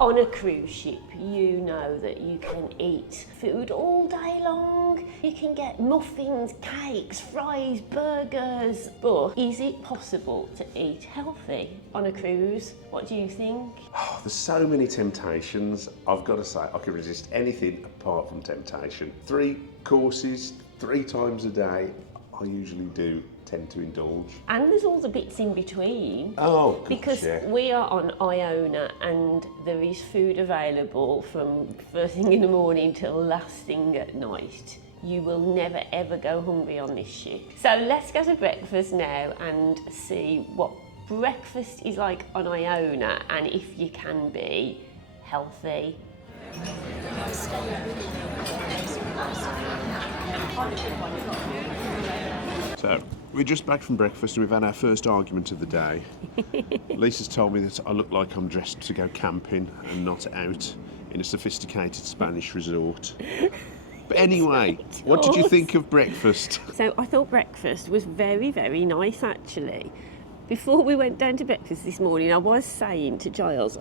On a cruise ship, you know that you can eat food all day long. You can get muffins, cakes, fries, burgers. But is it possible to eat healthy on a cruise? What do you think? Oh, there's so many temptations. I've got to say, I can resist anything apart from temptation. 3 courses, 3 times a day, I usually do tend to indulge. And there's all the bits in between. Oh, gosh, because yeah. we are on Iona and there is food available from first thing in the morning till last thing at night. You will never ever go hungry on this ship. So let's go to breakfast now and see what breakfast is like on Iona and if you can be healthy. So, we're just back from breakfast and we've had our first argument of the day. Lisa's told me that I look like I'm dressed to go camping and not out in a sophisticated Spanish resort. But anyway, what did you think of breakfast? So I thought breakfast was very, very nice actually. Before we went down to breakfast this morning, I was saying to Giles,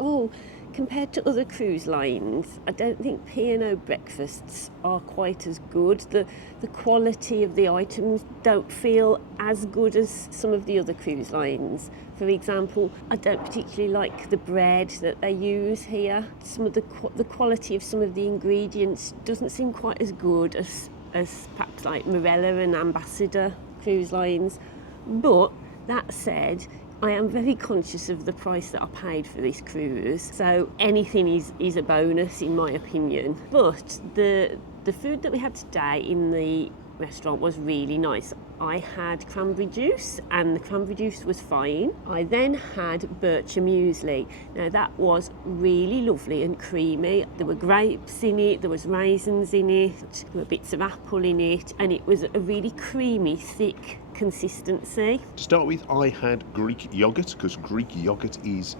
compared to other cruise lines, I don't think P&O breakfasts are quite as good. The quality of the items don't feel as good as some of the other cruise lines. For example, I don't particularly like the bread that they use here. Some of the quality of some of the ingredients doesn't seem quite as good as perhaps like Marella and Ambassador cruise lines. But that said, I am very conscious of the price that I paid for this cruise, so anything is a bonus in my opinion. But the food that we had today in the restaurant was really nice. I had cranberry juice and the cranberry juice was fine. I then had bircher muesli. Now that was really lovely and creamy. There were grapes in it, there was raisins in it, there were bits of apple in it, and it was a really creamy, thick consistency. To start with, I had Greek yogurt, because Greek yogurt is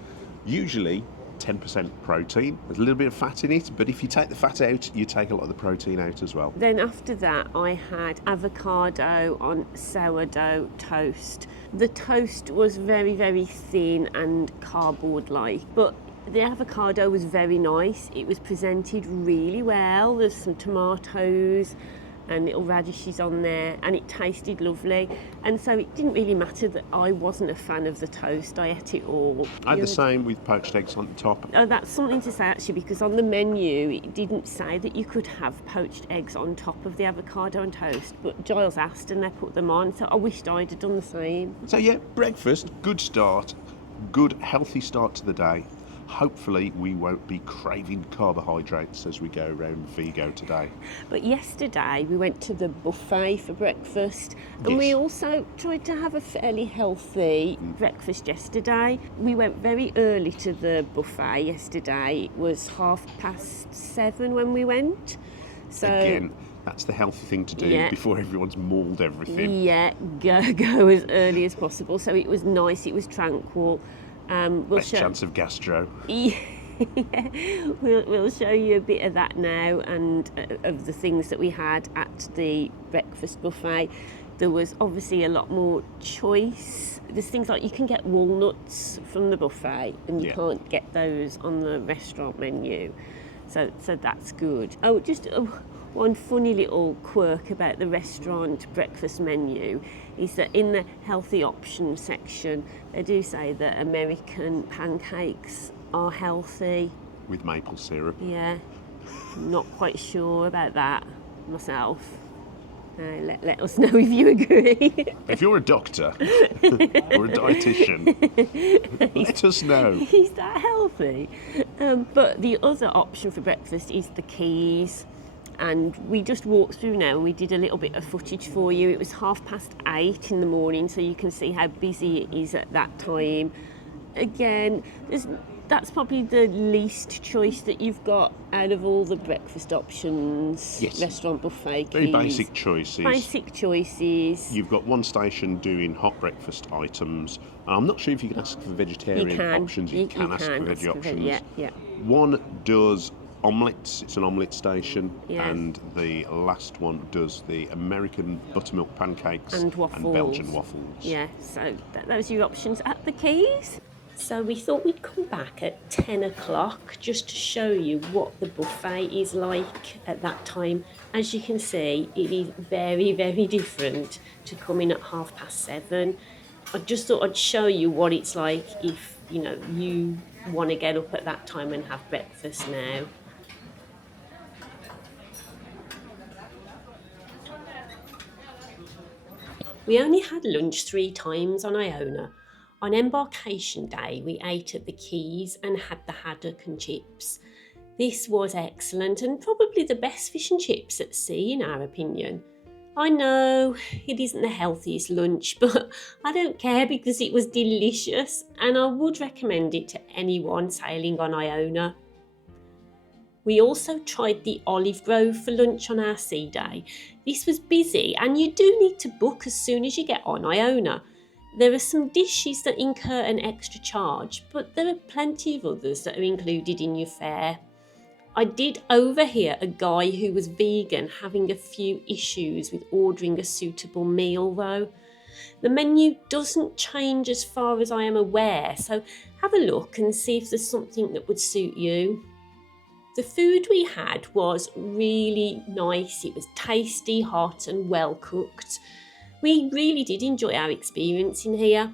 usually 10% protein. There's a little bit of fat in it, but if you take the fat out, you take a lot of the protein out as well. Then after that, I had avocado on sourdough toast. The toast was very, very thin and cardboard-like, but the avocado was very nice. It was presented really well. There's some tomatoes and little radishes on there, and it tasted lovely, and so it didn't really matter that I wasn't a fan of the toast. I ate it all. I had the same with poached eggs on the top. Oh, that's something to say actually, because on the menu it didn't say that you could have poached eggs on top of the avocado and toast, but Giles asked and they put them on, so I wished I'd have done the same. So yeah, breakfast, good start, good healthy start to the day. Hopefully we won't be craving carbohydrates as we go around Vigo today. But yesterday we went to the buffet for breakfast, and we also tried to have a fairly healthy breakfast yesterday. We went very early to the buffet yesterday. It was 7:30 when we went. So again, that's the healthy thing to do before everyone's mauled everything. Yeah, go as early as possible. So it was nice, it was tranquil. Less chance of gastro. Yeah, we'll show you a bit of that now, and of the things that we had at the breakfast buffet. There was obviously a lot more choice. There's things like you can get walnuts from the buffet, and you can't get those on the restaurant menu. So that's good. Oh, just one funny little quirk about the restaurant breakfast menu is that in the healthy options section, they do say that American pancakes are healthy. With maple syrup. Yeah, not quite sure about that myself. Let us know if you agree. If you're a doctor or a dietitian, let us know. Is that healthy? But the other option for breakfast is the Quays. And we just walked through now and we did a little bit of footage for you. It was 8:30 in the morning, so you can see how busy it is at that time. Again, that's probably the least choice that you've got out of all the breakfast options. Yes. Restaurant buffet. Very Quays. basic choices. Basic choices. You've got one station doing hot breakfast items. I'm not sure if you can ask for vegetarian options. You can ask for veggie options. Yeah. One does omelettes. It's an omelette station. Yes. And the last one does the American buttermilk pancakes and waffles. and Belgian waffles. Yeah, so those are your options at the Quays. So we thought we'd come back at 10 o'clock just to show you what the buffet is like at that time. As you can see, it is very, very different to coming at 7:30. I just thought I'd show you what it's like if, you want to get up at that time and have breakfast now. We only had lunch 3 times on Iona. On embarkation day, we ate at the Quays and had the haddock and chips. This was excellent and probably the best fish and chips at sea in our opinion. I know it isn't the healthiest lunch, but I don't care because it was delicious and I would recommend it to anyone sailing on Iona. We also tried the olive grove for lunch on our sea day. This was busy and you do need to book as soon as you get on Iona. There are some dishes that incur an extra charge, but there are plenty of others that are included in your fare. I did overhear a guy who was vegan having a few issues with ordering a suitable meal though. The menu doesn't change as far as I am aware, so have a look and see if there's something that would suit you. The food we had was really nice. It was tasty, hot and well cooked. We really did enjoy our experience in here.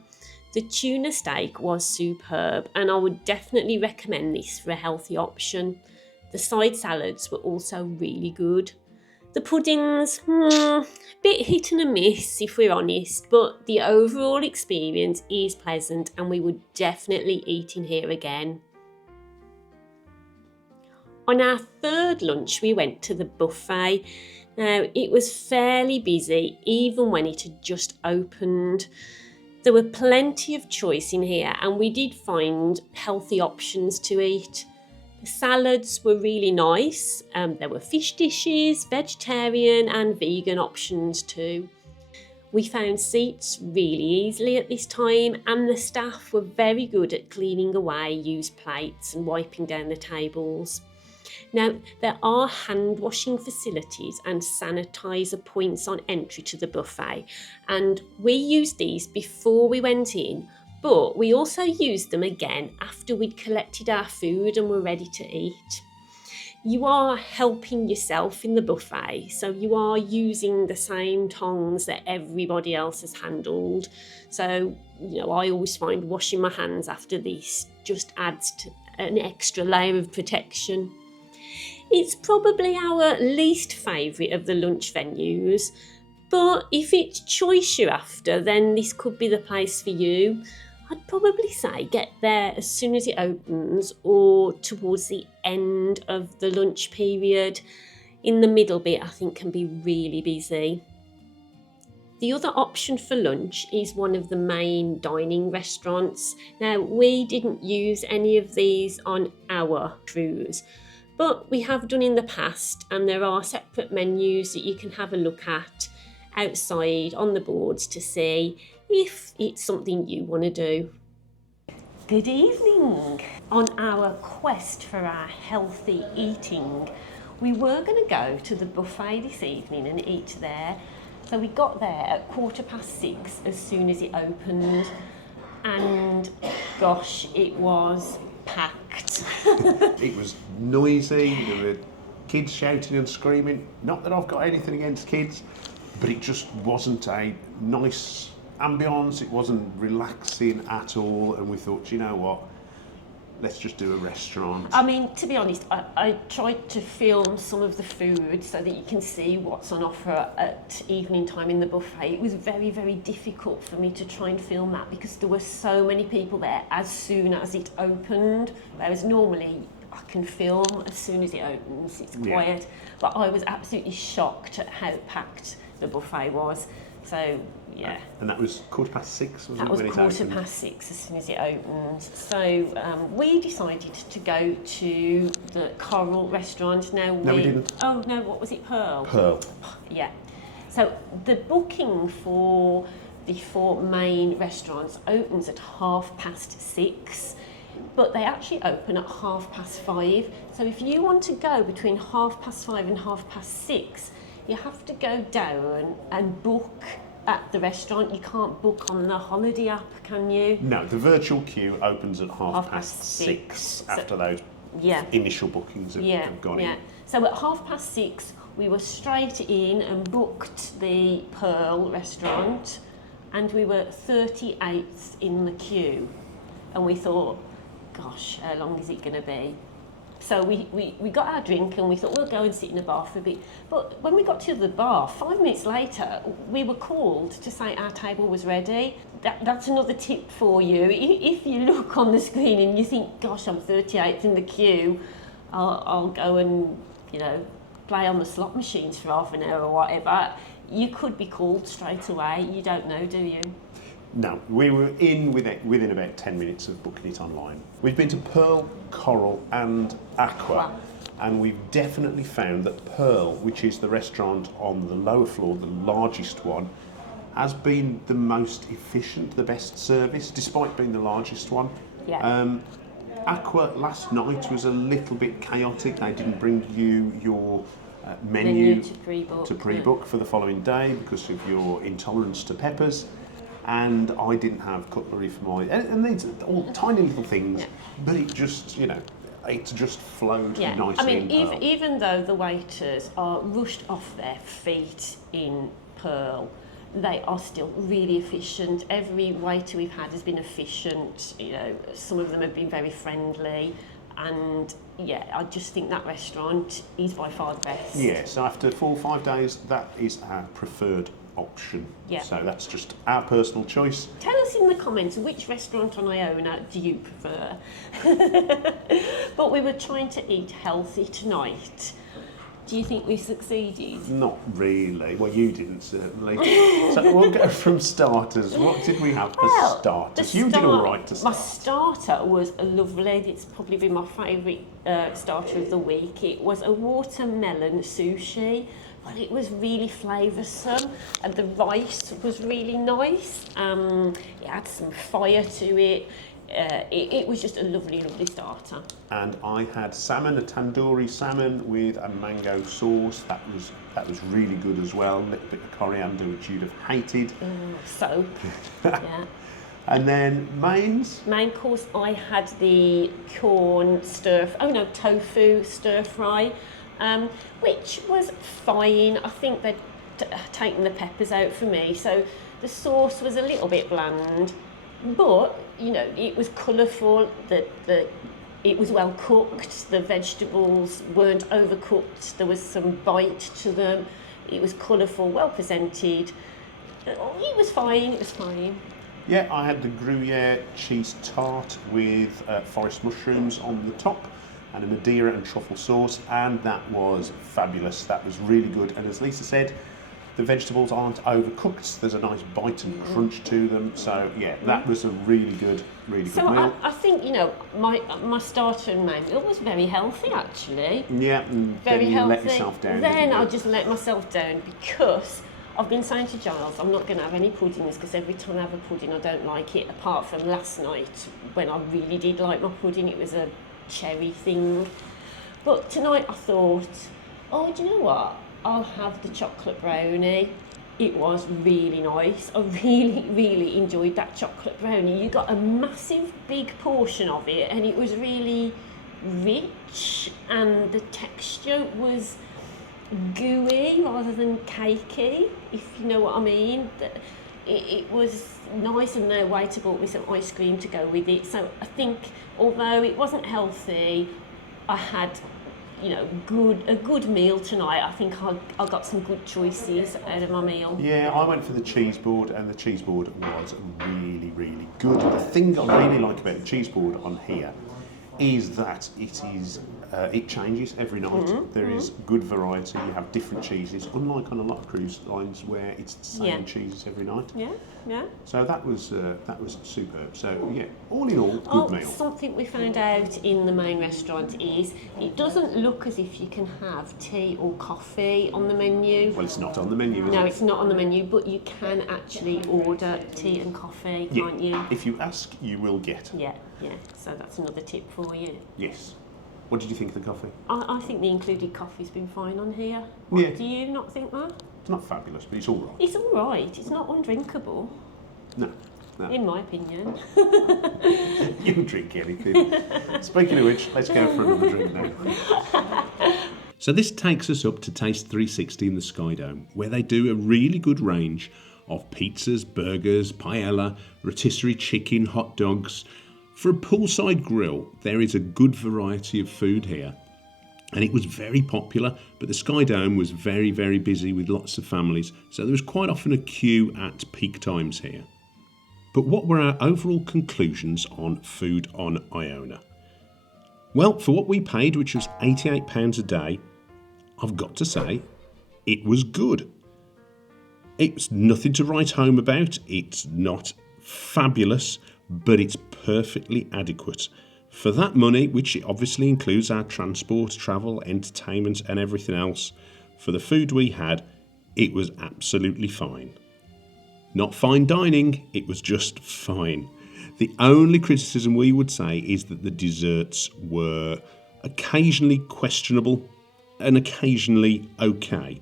The tuna steak was superb and I would definitely recommend this for a healthy option. The side salads were also really good. The puddings, a bit hit and a miss if we're honest, but the overall experience is pleasant and we would definitely eat in here again. On our third lunch, we went to the buffet. Now, it was fairly busy, even when it had just opened. There were plenty of choice in here, and we did find healthy options to eat. The salads were really nice. There were fish dishes, vegetarian and vegan options too. We found seats really easily at this time, and the staff were very good at cleaning away used plates and wiping down the tables. Now, there are hand washing facilities and sanitizer points on entry to the buffet, and we used these before we went in, but we also used them again after we'd collected our food and were ready to eat. You are helping yourself in the buffet, so you are using the same tongs that everybody else has handled. So, I always find washing my hands after this just adds to an extra layer of protection. It's probably our least favourite of the lunch venues, but if it's choice you're after, then this could be the place for you. I'd probably say get there as soon as it opens or towards the end of the lunch period. In the middle bit, I think, can be really busy. The other option for lunch is one of the main dining restaurants. Now, we didn't use any of these on our cruise, but we have done in the past, and there are separate menus that you can have a look at outside on the boards to see if it's something you want to do. Good evening. On our quest for our healthy eating, we were going to go to the buffet this evening and eat there. So we got there at 6:15 as soon as it opened, and gosh, it was packed. It was noisy, there were kids shouting and screaming. Not that I've got anything against kids, but it just wasn't a nice ambience, it wasn't relaxing at all, and we thought, you know what, let's just do a restaurant. I mean, to be honest, I tried to film some of the food so that you can see what's on offer at evening time in the buffet. It was very, very difficult for me to try and film that because there were so many people there as soon as it opened, whereas normally I can film as soon as it opens, it's quiet. But I was absolutely shocked at how packed the buffet was. So, yeah. And that was 6:15, wasn't that it? was when it 6:15 as soon as it opened. So we decided to go to the Coral restaurant. No, we didn't. Oh no, what was it? Pearl. Pearl. Yeah. So the booking for the 4 main restaurants opens at 6:30, but they actually open at 5:30. So if you want to go between 5:30 and 6:30, you have to go down and book at the restaurant. You can't book on the holiday app, can you? No, the virtual queue opens at half past 6 6. after those initial bookings have gone in. So at 6:30, we were straight in and booked the Pearl restaurant, and we were 38th in the queue. And we thought, gosh, how long is it going to be? So we got our drink and we thought we'll go and sit in a bar for a bit. But when we got to the bar, 5 minutes later, we were called to say our table was ready. That's another tip for you. If you look on the screen and you think, gosh, I'm 38th in the queue, I'll go and, play on the slot machines for half an hour or whatever, you could be called straight away. You don't know, do you? No, we were in within about 10 minutes of booking it online. We've been to Pearl, Coral and Aqua, and we've definitely found that Pearl, which is the restaurant on the lower floor, the largest one, has been the most efficient, the best service, despite being the largest one. Yeah. Aqua last night was a little bit chaotic. They didn't bring you your menu to pre-book for the following day because of your intolerance to peppers. And I didn't have cutlery for my... And these are all tiny little things, but it just, it just flowed nicely. I mean, even though the waiters are rushed off their feet in Pearl, they are still really efficient. Every waiter we've had has been efficient. Some of them have been very friendly. And I just think that restaurant is by far the best. Yeah, so after 4 or 5 days, that is our preferred option. Yeah. So that's just our personal choice. Tell us in the comments which restaurant on Iona do you prefer. But we were trying to eat healthy tonight. Do you think we succeeded? Not really. Well, you didn't, certainly. So we'll go from starters. What did we have for starters? You did all right to start. My starter was lovely. It's probably been my favourite starter of the week. It was a watermelon sushi. But it was really flavoursome and the rice was really nice. It had some fire to it. It was just a lovely, lovely starter. And I had salmon, a tandoori salmon with a mango sauce. That was really good as well. A little bit of coriander, which you'd have hated. Soap. Yeah. And then mains. Main course, I had the tofu stir fry. Which was fine. I think they'd taken the peppers out for me, so the sauce was a little bit bland, but it was colourful. It was well cooked. The vegetables weren't overcooked. There was some bite to them. It was colourful, well presented. It was fine. It was fine. Yeah, I had the Gruyere cheese tart with forest mushrooms on the top, and a Madeira and truffle sauce, and that was fabulous. That was really good. And as Lisa said, the vegetables aren't overcooked. There's a nice bite and crunch to them. So that was a really good meal. So I think my starter and main meal was very healthy actually. Yeah, and very then you healthy. let yourself down. Then I just let myself down because I've been saying to Giles I'm not going to have any puddings because every time I have a pudding I don't like it. Apart from last night when I really did like my pudding. It was a cherry thing. But tonight I thought, do you know what? I'll have the chocolate brownie. It was really nice. I really, really enjoyed that chocolate brownie. You got a massive big portion of it and it was really rich and the texture was gooey rather than cakey, if you know what I mean. It was nice, and their waiter bought me some ice cream to go with it. So I think, although it wasn't healthy, I had, a good meal tonight. I think I got some good choices out of my meal. Yeah, I went for the cheese board, and the cheese board was really, really good. The thing I really like about the cheese board on here is that it changes every night. There is good variety. You have different cheeses, unlike on a lot of cruise lines where it's the same cheeses every night. Yeah. So that was superb. So all in all, good meal. Something we found out in the main restaurant is it doesn't look as if you can have tea or coffee on the menu. Well, it's not on the menu, is it? No, it's not on the menu, but you can actually order tea and coffee, can't you? If you ask, you will get. Yeah. So that's another tip for you. Yes. What did you think of the coffee? I think the included coffee's been fine on here. Yeah. Do you not think that? Not fabulous, but it's all right. It's all right. It's not undrinkable, No. in my opinion. You can drink anything. Speaking of which, let's go for another drink now. So this takes us up to Taste 360 in the Sky Dome, where they do a really good range of pizzas, burgers, paella, rotisserie chicken, hot dogs. For a poolside grill, there is a good variety of food here. And it was very popular, but the Sky Dome was very, very busy with lots of families, so there was quite often a queue at peak times here. But what were our overall conclusions on food on Iona? Well, for what we paid, which was £88 a day, I've got to say, it was good. It's nothing to write home about. It's not fabulous, but it's perfectly adequate. For that money, which obviously includes our transport, travel, entertainment and everything else, for the food we had, it was absolutely fine. Not fine dining, it was just fine. The only criticism we would say is that the desserts were occasionally questionable and occasionally okay.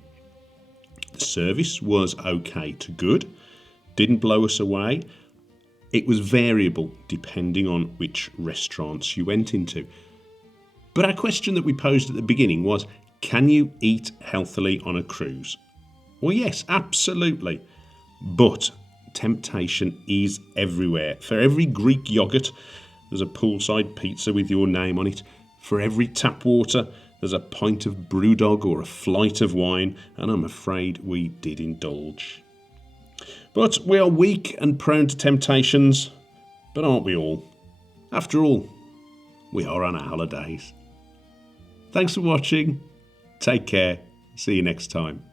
The service was okay to good, didn't blow us away. It was variable depending on which restaurants you went into. But our question that we posed at the beginning was, can you eat healthily on a cruise? Well, yes, absolutely. But temptation is everywhere. For every Greek yoghurt, there's a poolside pizza with your name on it. For every tap water, there's a pint of brewdog or a flight of wine, and I'm afraid we did indulge. But we are weak and prone to temptations, but aren't we all? After all, we are on our holidays. Thanks for watching. Take care. See you next time.